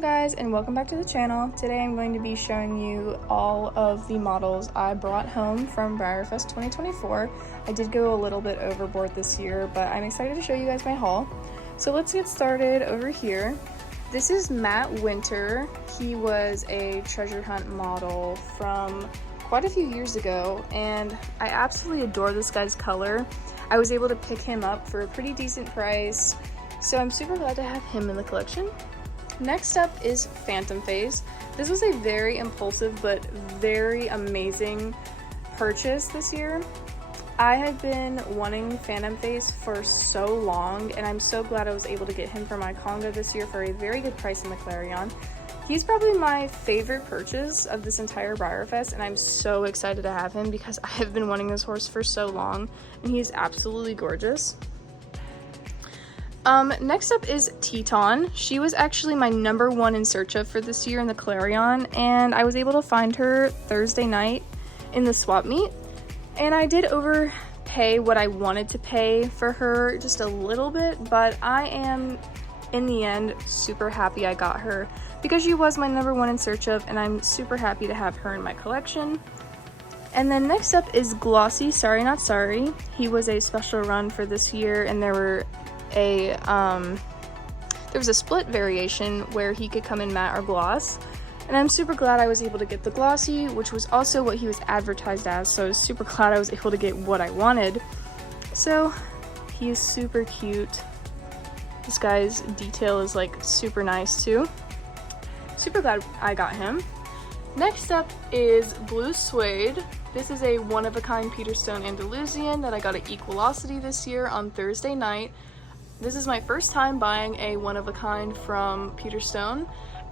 up guys, and welcome back to the channel. Today I'm going to be showing you all of the models I brought home from Breyerfest 2024. I did go a little bit overboard this year, but I'm excited to show you guys my haul. So let's get started over here. This is Matt Winter. He was a treasure hunt model from quite a few years ago, and I absolutely adore this guy's color. I was able to pick him up for a pretty decent price, so I'm super glad to have him in the collection. Next up is Phantom Phase. This was a very impulsive but very amazing purchase this year. I have been wanting Phantom Phase for so long, and I'm so glad I was able to get him for my conga this year for a very good price in the Clarion. He's probably my favorite purchase of this entire Breyerfest, and I'm so excited to have him because I have been wanting this horse for so long, and he's absolutely gorgeous. Next up is Teton. She was actually my #1 in search of for this year in the Clarion, and I was able to find her Thursday night in the swap meet. And I did overpay what I wanted to pay for her just a little bit, but I am, in the end, super happy I got her because she was my #1 in search of, and I'm super happy to have her in my collection. And then next up is Glossy Sorry Not Sorry. He was a special run for this year, and there was a split variation where he could come in matte or gloss, and I'm super glad I was able to get the glossy, which was also what he was advertised as, so I was super glad I was able to get what I wanted. So he is super cute. This guy's detail is like super nice too. Super glad I got him. Next up is Blue Suede. This is a one-of-a-kind Peterstone Andalusian that I got at Equalocity this year on Thursday night. This is my first time buying a one-of-a-kind from Peterstone,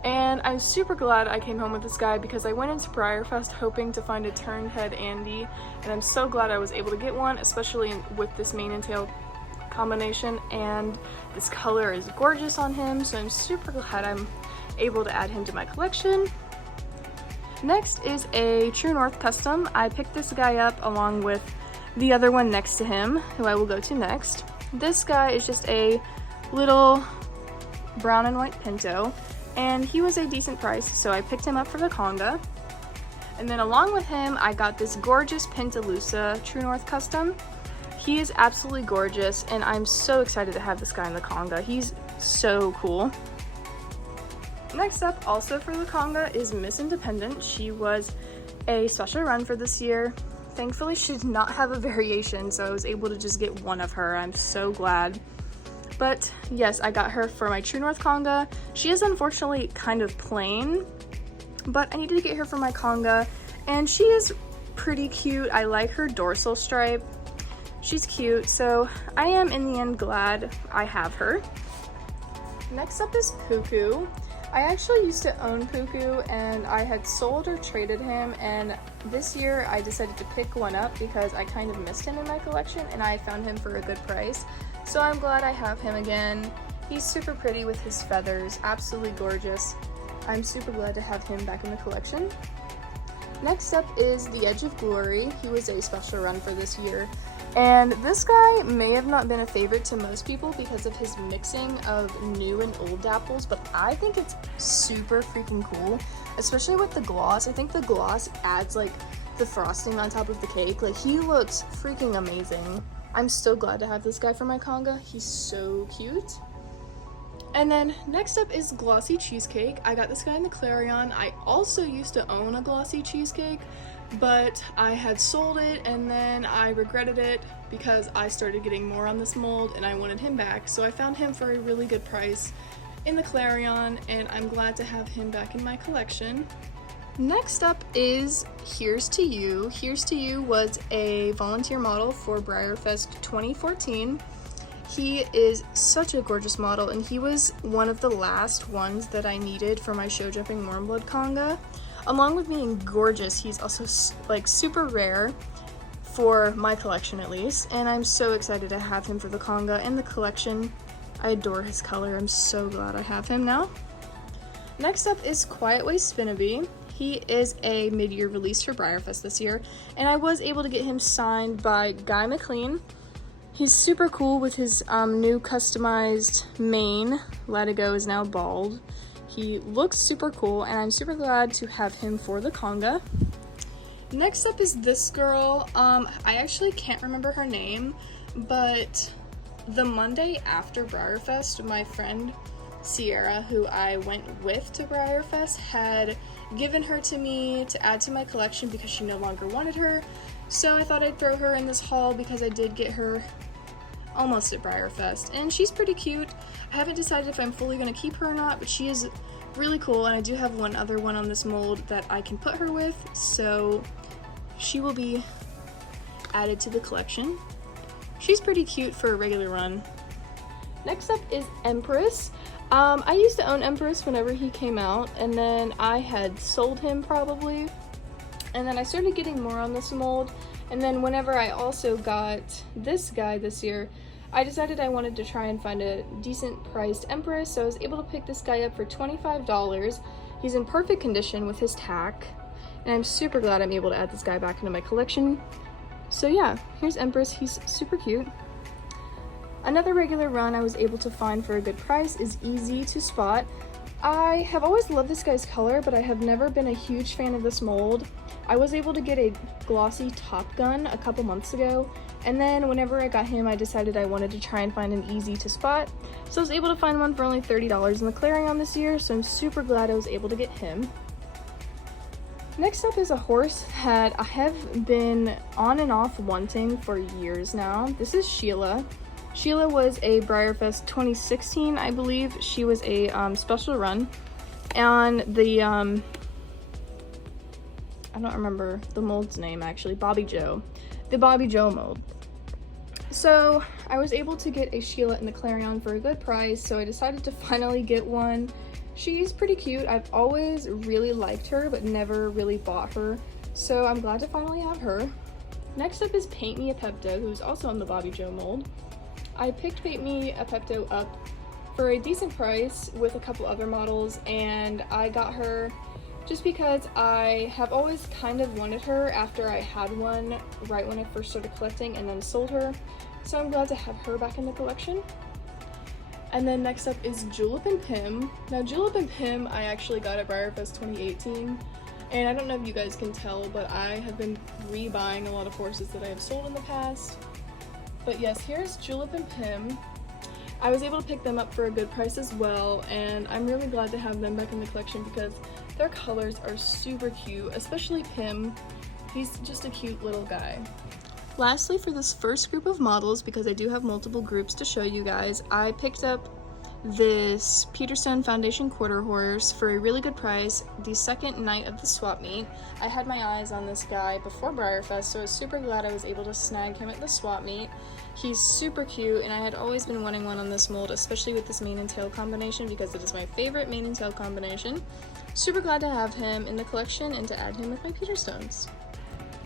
and I'm super glad I came home with this guy because I went into Breyerfest hoping to find a turned head Andy, and I'm so glad I was able to get one, especially with this mane and tail combination, and this color is gorgeous on him, so I'm super glad I'm able to add him to my collection. Next is a True North custom. I picked this guy up along with the other one next to him, who I will go to next. This guy is just a little brown and white pinto, and he was a decent price, so I picked him up for the conga. And then along with him, I got this gorgeous Pintalusa True North custom. He is absolutely gorgeous, and I'm so excited to have this guy in the conga. He's so cool. Next up, also for the conga, is Miss Independent. She was a special run for this year. Thankfully, she did not have a variation, so I was able to just get one of her. I'm so glad. But yes, I got her for my True North conga. She is unfortunately kind of plain, but I needed to get her for my conga, and she is pretty cute. I like her dorsal stripe. She's cute, so I am in the end glad I have her. Next up is Puku. I actually used to own Puku, and I had sold or traded him, and this year I decided to pick one up because I kind of missed him in my collection and I found him for a good price. So I'm glad I have him again. He's super pretty with his feathers, absolutely gorgeous. I'm super glad to have him back in the collection. Next up is the Edge of Glory. He was a special run for this year. And this guy may have not been a favorite to most people because of his mixing of new and old dapples, but I think it's super freaking cool, especially with the gloss. I think the gloss adds like the frosting on top of the cake. Like, he looks freaking amazing. I'm so glad to have this guy for my conga. He's so cute. And then next up is Glossy Cheesecake. I got this guy in the Clarion. I also used to own a Glossy Cheesecake, but I had sold it and then I regretted it because I started getting more on this mold and I wanted him back. So I found him for a really good price in the Clarion, and I'm glad to have him back in my collection. Next up is Here's to You. Here's to You was a volunteer model for Breyerfest 2014. He is such a gorgeous model, and he was one of the last ones that I needed for my show jumping warm blood conga. Along with being gorgeous, he's also like super rare for my collection at least, and I'm so excited to have him for the conga and the collection. I adore his color. I'm so glad I have him now. Next up is Quiet Way Spinnaby. He is a mid-year release for Breyerfest this year, and I was able to get him signed by Guy McLean. He's super cool with his new customized mane. Latigo is now bald. He looks super cool, and I'm super glad to have him for the conga. Next up is this girl. I actually can't remember her name, but the Monday after Breyerfest, my friend Sierra, who I went with to Breyerfest, had given her to me to add to my collection because she no longer wanted her. So I thought I'd throw her in this haul because I did get her almost at Breyerfest, and she's pretty cute. I haven't decided if I'm fully going to keep her or not, but she is really cool, and I do have one other one on this mold that I can put her with, so she will be added to the collection. She's pretty cute for a regular run. Next up is Empress. I used to own Empress whenever he came out, and then I had sold him probably, and then I started getting more on this mold, and then whenever I also got this guy this year, I decided I wanted to try and find a decent priced Empress, so I was able to pick this guy up for $25. He's in perfect condition with his tack, and I'm super glad I'm able to add this guy back into my collection. So yeah, here's Empress. He's super cute. Another regular run I was able to find for a good price is Easy to Spot. I have always loved this guy's color, but I have never been a huge fan of this mold. I was able to get a glossy Top Gun a couple months ago, and then whenever I got him, I decided I wanted to try and find an Easy to Spot. So I was able to find one for only $30 in the Clarion this year, so I'm super glad I was able to get him. Next up is a horse that I have been on and off wanting for years now. This is Sheila. Sheila was a Breyerfest 2016, I believe. She was a special run, and the I don't remember the mold's name actually, Bobby Joe. The Bobby Joe mold. So I was able to get a Sheila in the Clarion for a good price, so I decided to finally get one. She's pretty cute. I've always really liked her, but never really bought her, so I'm glad to finally have her. Next up is Paint Me a Pepto, who's also on the Bobby Joe mold. I picked Paint Me a Pepto up for a decent price with a couple other models, and I got her just because I have always kind of wanted her after I had one right when I first started collecting and then sold her. So I'm glad to have her back in the collection. And then next up is Julep and Pim. Now Julep and Pim I actually got at Breyerfest 2018. And I don't know if you guys can tell, but I have been rebuying a lot of horses that I have sold in the past. But yes, here's Julep and Pim. I was able to pick them up for a good price as well, and I'm really glad to have them back in the collection because their colors are super cute, especially Pim. He's just a cute little guy. Lastly, for this first group of models, because I do have multiple groups to show you guys, I picked up this Peterstone Foundation Quarter Horse for a really good price the second night of the swap meet. I had my eyes on this guy before Breyerfest, so I was super glad I was able to snag him at the swap meet. He's super cute, and I had always been wanting one on this mold, especially with this mane and tail combination because it is my favorite mane and tail combination. Super glad to have him in the collection and to add him with my Peterstones.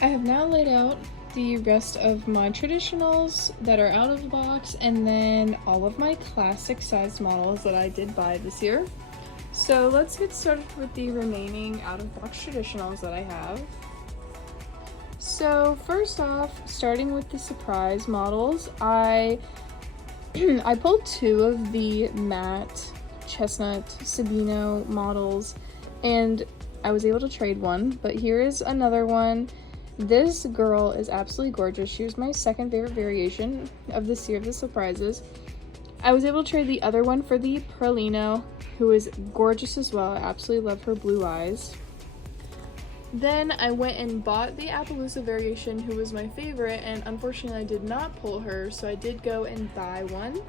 I have now laid out the rest of my traditionals that are out of the box, and then all of my classic sized models that I did buy this year. So let's get started with the remaining out of box traditionals that I have. So first off, starting with the surprise models, I pulled two of the matte chestnut Sabino models, and I was able to trade one, but here is another one. This girl is absolutely gorgeous. She was my second favorite variation of this year of the surprises. I was able to trade the other one for the Perlino, who is gorgeous as well. I absolutely love her blue eyes. Then I went and bought the Appaloosa variation, who was my favorite, and unfortunately I did not pull her, so I did go and buy one.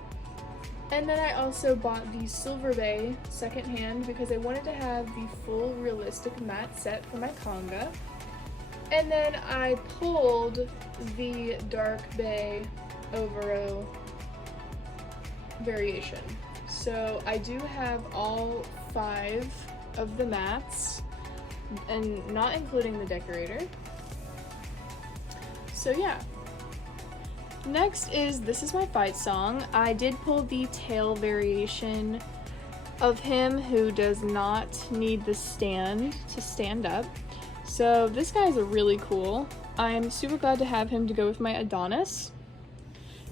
And then I also bought the Silver Bay secondhand because I wanted to have the full realistic matte set for my conga. And then I pulled the Dark Bay Overo variation. So I do have all 5 of the mattes, and not including the decorator. So yeah. Next is This Is My Fight Song. I did pull the tail variation of him, who does not need the stand to stand up. So this guy is really cool. I'm super glad to have him to go with my Adonis.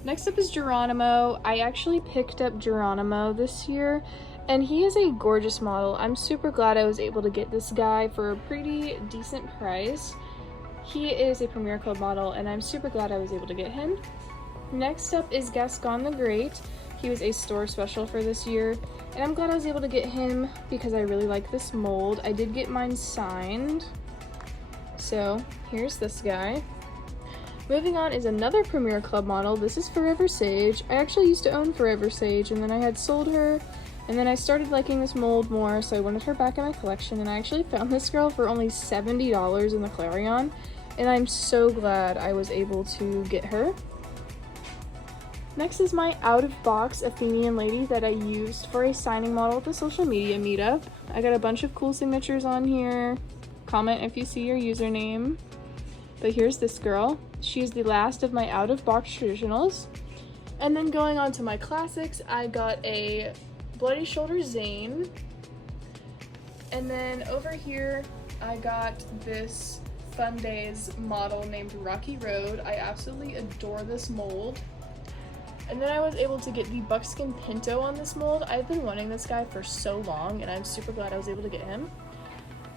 Next up is Geronimo. I actually picked up Geronimo this year, and he is a gorgeous model. I'm super glad I was able to get this guy for a pretty decent price. He is a Premier Club model, and I'm super glad I was able to get him. Next up is Gascon the Great. He was a store special for this year, and I'm glad I was able to get him because I really like this mold. I did get mine signed, so here's this guy. Moving on is another Premier Club model. This is Forever Sage. I actually used to own Forever Sage, and then I had sold her, and then I started liking this mold more, so I wanted her back in my collection, and I actually found this girl for only $70 in the Clarion, and I'm so glad I was able to get her. Next is my out-of-box Athenian lady that I used for a signing model at the social media meetup. I got a bunch of cool signatures on here. Comment if you see your username. But here's this girl. She's the last of my out-of-box traditionals. And then going on to my classics, I got a Bloody Shoulder Zane. And then over here, I got this Fun Days model named Rocky Road. I absolutely adore this mold. And then I was able to get the Buckskin Pinto on this mold. I've been wanting this guy for so long, and I'm super glad I was able to get him.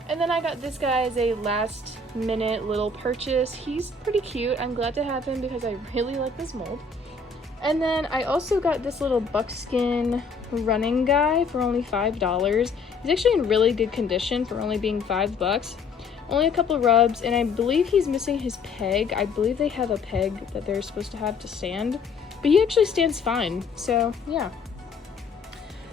And then I got this guy as a last minute little purchase. He's pretty cute. I'm glad to have him because I really like this mold. And then I also got this little buckskin running guy for only $5. He's actually in really good condition for only being $5. Only a couple rubs, and I believe he's missing his peg. I believe they have a peg that they're supposed to have to stand, but he actually stands fine, so yeah.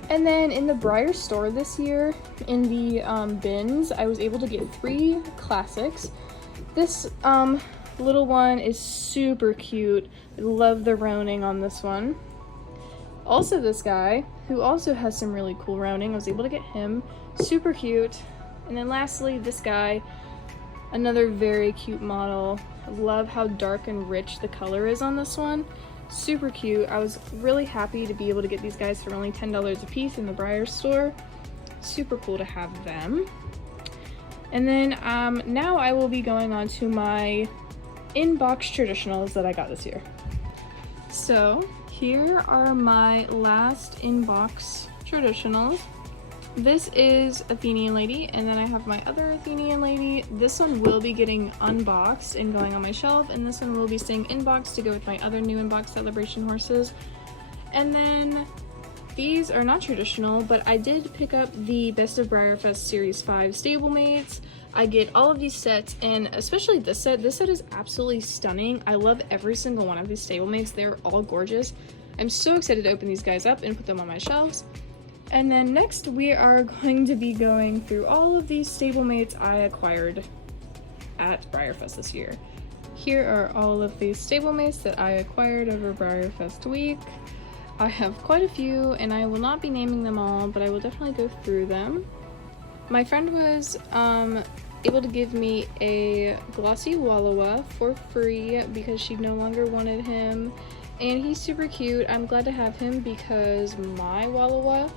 And then in the Breyer store this year, in the bins, I was able to get 3 classics. This little one is super cute. I love the rounding on this one. Also this guy, who also has some really cool rounding, I was able to get him. Super cute. And then lastly, this guy, another very cute model. I love how dark and rich the color is on this one. Super cute. I was really happy to be able to get these guys for only $10 a piece in the Breyer store. Super cool to have them. And then now I will be going on to my in-box traditionals that I got this year. So here are my last in-box traditionals. This is Athenian Lady, and then I have my other Athenian Lady. This one will be getting unboxed and going on my shelf, and this one will be staying inboxed to go with my other new inbox celebration horses. And then these are not traditional, but I did pick up the Best of Breyerfest Series 5 Stablemates. I get all of these sets, and especially this set. This set is absolutely stunning. I love every single one of these stablemates. They're all gorgeous. I'm so excited to open these guys up and put them on my shelves. And then next we are going to be going through all of these stablemates I acquired at Breyerfest this year. Here are all of these stablemates that I acquired over Breyerfest week. I have quite a few, and I will not be naming them all, but I will definitely go through them. My friend was able to give me a glossy Wallowa for free because she no longer wanted him, and he's super cute. I'm glad to have him because my Wallowa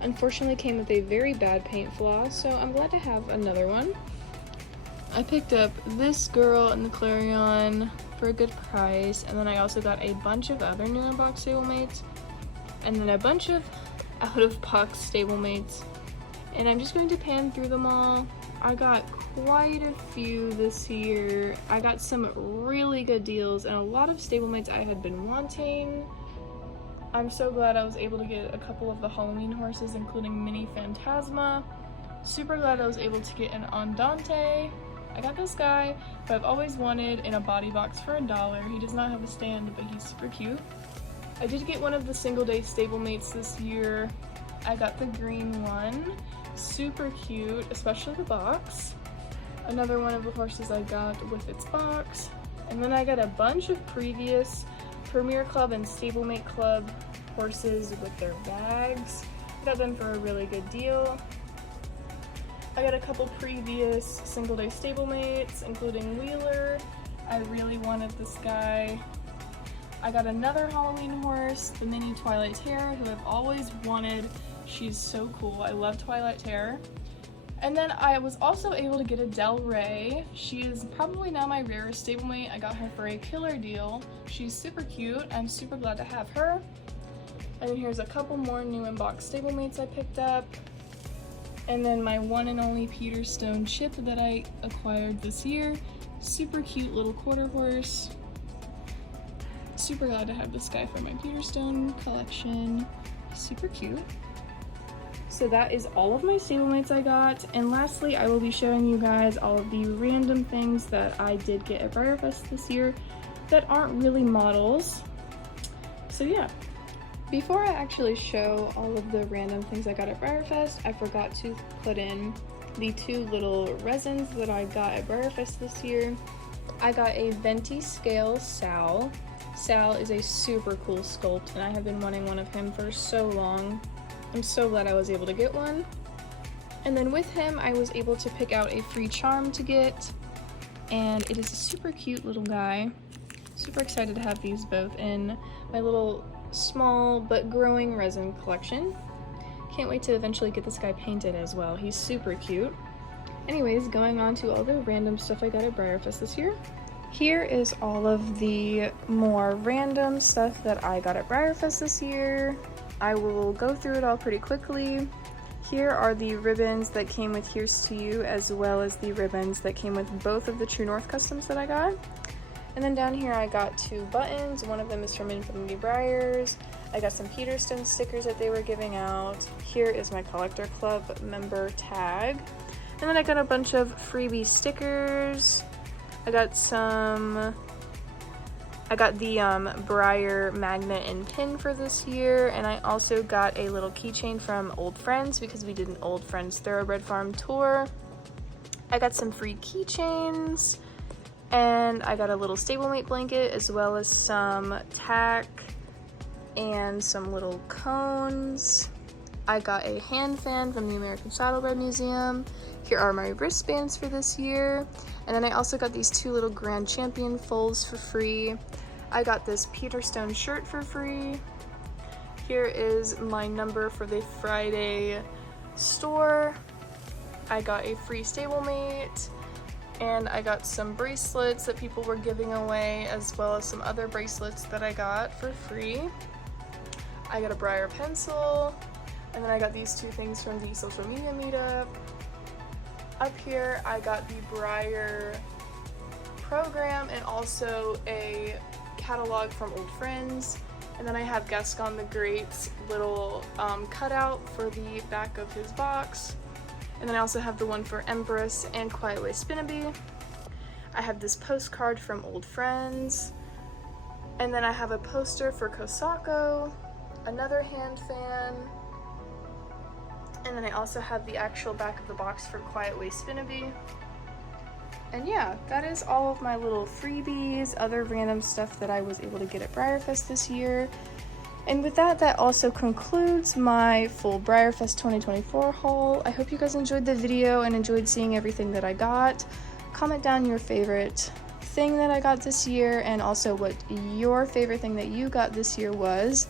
unfortunately came with a very bad paint flaw, so I'm glad to have another one. I picked up this girl in the Clarion for a good price, and then I also got a bunch of other new in-box stablemates, and then a bunch of out-of-box stablemates, and I'm just going to pan through them all. I got quite a few this year. I got some really good deals and a lot of stablemates I had been wanting. I'm so glad I was able to get a couple of the Halloween horses, including Mini Phantasma. Super glad I was able to get an Andante. I got this guy who I've always wanted in a body box for $1. He does not have a stand, but he's super cute. I did get one of the single day stablemates this year. I got the green one. Super cute, especially the box. Another one of the horses I got with its box. And then I got a bunch of previous Premier Club and Stablemate Club horses with their bags. I got them for a really good deal. I got a couple previous single day stablemates, including Wheeler. I really wanted this guy. I got another Halloween horse, the Mini Twilight Terror, who I've always wanted. She's so cool. I love Twilight Terror. And then I was also able to get a Del Rey. She is probably now my rarest stablemate. I got her for a killer deal. She's super cute. I'm super glad to have her. And then here's a couple more new in-box stablemates I picked up. And then my one and only Peter Stone chip that I acquired this year. Super cute little quarter horse. Super glad to have this guy for my Peter Stone collection. Super cute. So that is all of my stablemates I got, and lastly I will be showing you guys all of the random things that I did get at Breyerfest this year that aren't really models. So yeah. Before I actually show all of the random things I got at Breyerfest, I forgot to put in the two little resins that I got at Breyerfest this year. I got a Venti Scale Sal. Sal is a super cool sculpt, and I have been wanting one of him for so long. I'm so glad I was able to get one. And then with him, I was able to pick out a free charm to get, and it is a super cute little guy. Super excited to have these both in my little small but growing resin collection. Can't wait to eventually get this guy painted as well. He's super cute. Anyways, going on to all the random stuff I got at Breyerfest this year. Here is all of the more random stuff that I got at Breyerfest this year. I will go through it all pretty quickly. Here are the ribbons that came with Here's to You, as well as the ribbons that came with both of the True North customs that I got. And then down here I got two buttons. One of them is from Infinity Breyers. I got some Peter Stone stickers that they were giving out. Here is my Collector Club member tag. And then I got a bunch of freebie stickers. I got the Breyer magnet and pin for this year, and I also got a little keychain from Old Friends because we did an Old Friends Thoroughbred Farm tour. I got some free keychains, and I got a little stablemate blanket as well as some tack and some little cones. I got a hand fan from the American Saddlebred Museum. Here are my wristbands for this year. And then I also got these two little Grand Champion folds for free. I got this Peter Stone shirt for free. Here is my number for the Friday store. I got a free stablemate, and I got some bracelets that people were giving away, as well as some other bracelets that I got for free. I got a Breyer pencil, and then I got these two things from the social media meetup. Up here, I got the Breyer program and also a catalog from Old Friends. And then I have Gascon the Great's little cutout for the back of his box. And then I also have the one for Empress and Quiet Way Spinnaby. I have this postcard from Old Friends. And then I have a poster for Kosako, another hand fan. And then I also have the actual back of the box for Quiet Way Spinnaby. And yeah, that is all of my little freebies, other random stuff that I was able to get at Breyerfest this year. And with that, that also concludes my full Breyerfest 2024 haul. I hope you guys enjoyed the video and enjoyed seeing everything that I got. Comment down your favorite thing that I got this year, and also what your favorite thing that you got this year was.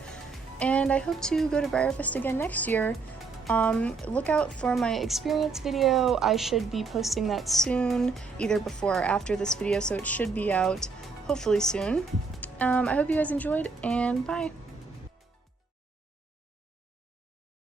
And I hope to go to Breyerfest again next year. Look out for my experience video. I should be posting that soon, either before or after this video, so it should be out hopefully soon. I hope you guys enjoyed, and bye!